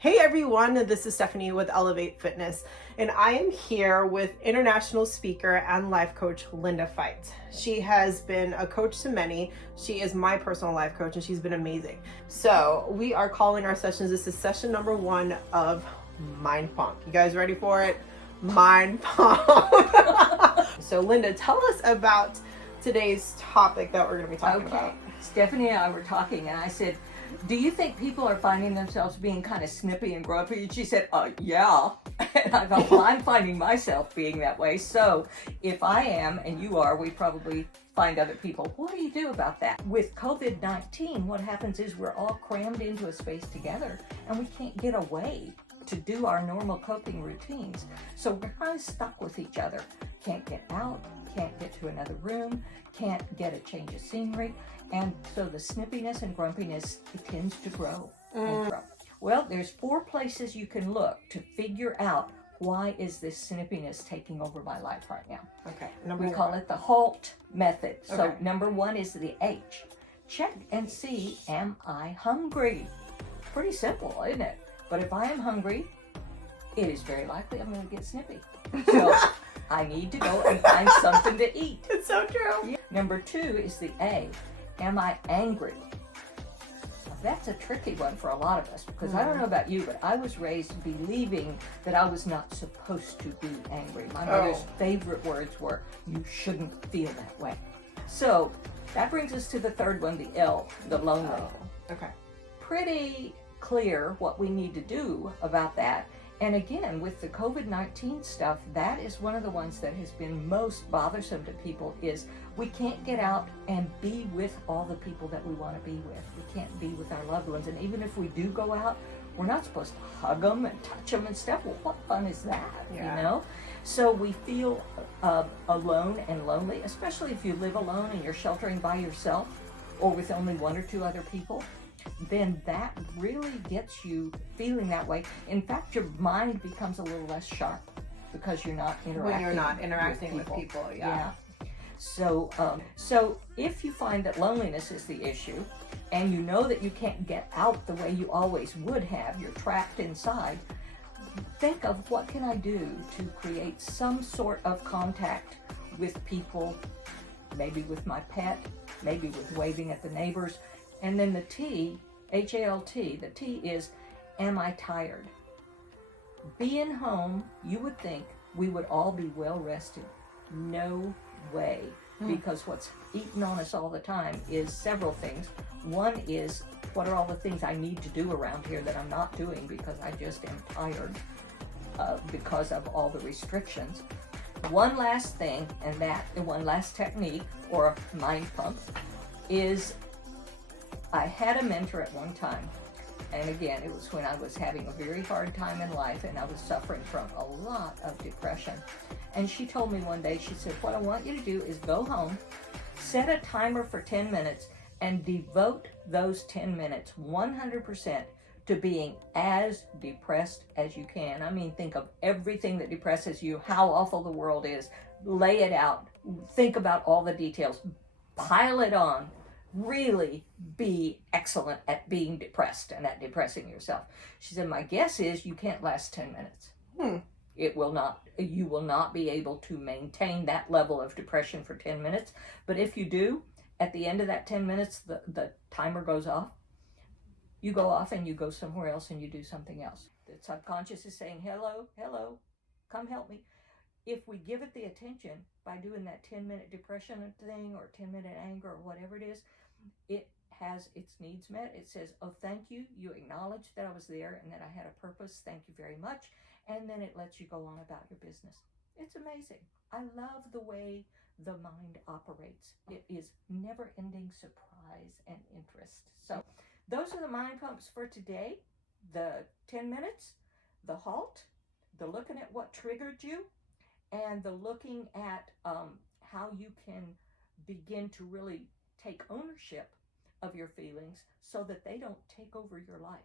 Hey everyone, this is Stephanie with Elevate Fitness, and I am here with international speaker and life coach Linda Fight. She has been a coach to many. She is my personal life coach, and she's been amazing. So we are calling our sessions, this is session number 1 of Mind Pump. You guys ready for it? Mind Pump. So Linda, tell us about today's topic that we're going to be talking about. Stephanie and I were talking, and I said, do you think people are finding themselves being kind of snippy and grumpy? And she said, yeah. And I thought, well, I'm finding myself being that way. So if I am, and you are, we probably find other people. What do you do about that? With COVID-19, what happens is we're all crammed into a space together, and we can't get away to do our normal coping routines. So we're kind of stuck with each other. Can't get out, can't get to another room, can't get a change of scenery. And so the snippiness and grumpiness, it tends to grow and grow. Well, there's 4 places you can look to figure out why is this snippiness taking over my life right now. Okay. We call it the HALT method. Okay. So number 1 is the H. Check and see, am I hungry? Pretty simple, isn't it? But if I am hungry, it is very likely I'm going to get snippy. So I need to go and find something to eat. It's so true. Yeah. Number 2 is the A. Am I angry? Now, that's a tricky one for a lot of us because I don't know about you, but I was raised believing that I was not supposed to be angry. My mother's favorite words were, you shouldn't feel that way. So that brings us to the 3rd one, the L, the lonely. Okay. Pretty clear what we need to do about that. And again, with the COVID-19 stuff, that is one of the ones that has been most bothersome to people is we can't get out and be with all the people that we want to be with. We can't be with our loved ones. And even if we do go out, we're not supposed to hug them and touch them and stuff. Well, what fun is that, you know? So we feel alone and lonely, especially if you live alone and you're sheltering by yourself or with only 1 or 2 other people. Then that really gets you feeling that way. In fact, your mind becomes a little less sharp because you're not interacting. When you're not interacting with people, yeah. So if you find that loneliness is the issue, and you know that you can't get out the way you always would have, you're trapped inside, think of what can I do to create some sort of contact with people, maybe with my pet, maybe with waving at the neighbors. And then the T, H-A-L-T, the T is, am I tired? Being home, you would think we would all be well rested. No way. Because what's eating on us all the time is several things. One is, what are all the things I need to do around here that I'm not doing because I just am tired because of all the restrictions. One last thing, and one last technique, or mind pump, is I had a mentor at one time, and again, it was when I was having a very hard time in life and I was suffering from a lot of depression. And she told me one day, she said, what I want you to do is go home, set a timer for 10 minutes, and devote those 10 minutes 100% to being as depressed as you can. I mean, think of everything that depresses you, how awful the world is, lay it out, think about all the details, pile it on. Really be excellent at being depressed and at depressing yourself. She said, my guess is you can't last 10 minutes. You will not be able to maintain that level of depression for 10 minutes. But if you do, at the end of that 10 minutes, the timer goes off. You go off and you go somewhere else and you do something else. The subconscious is saying, hello, hello, come help me. If we give it the attention by doing that 10-minute depression thing or 10-minute anger or whatever it is, it has its needs met. It says, oh, thank you. You acknowledged that I was there and that I had a purpose. Thank you very much. And then it lets you go on about your business. It's amazing. I love the way the mind operates. It is never-ending surprise and interest. So those are the mind pumps for today. The 10 minutes, the HALT, the looking at what triggered you, and the looking at how you can begin to really take ownership of your feelings so that they don't take over your life.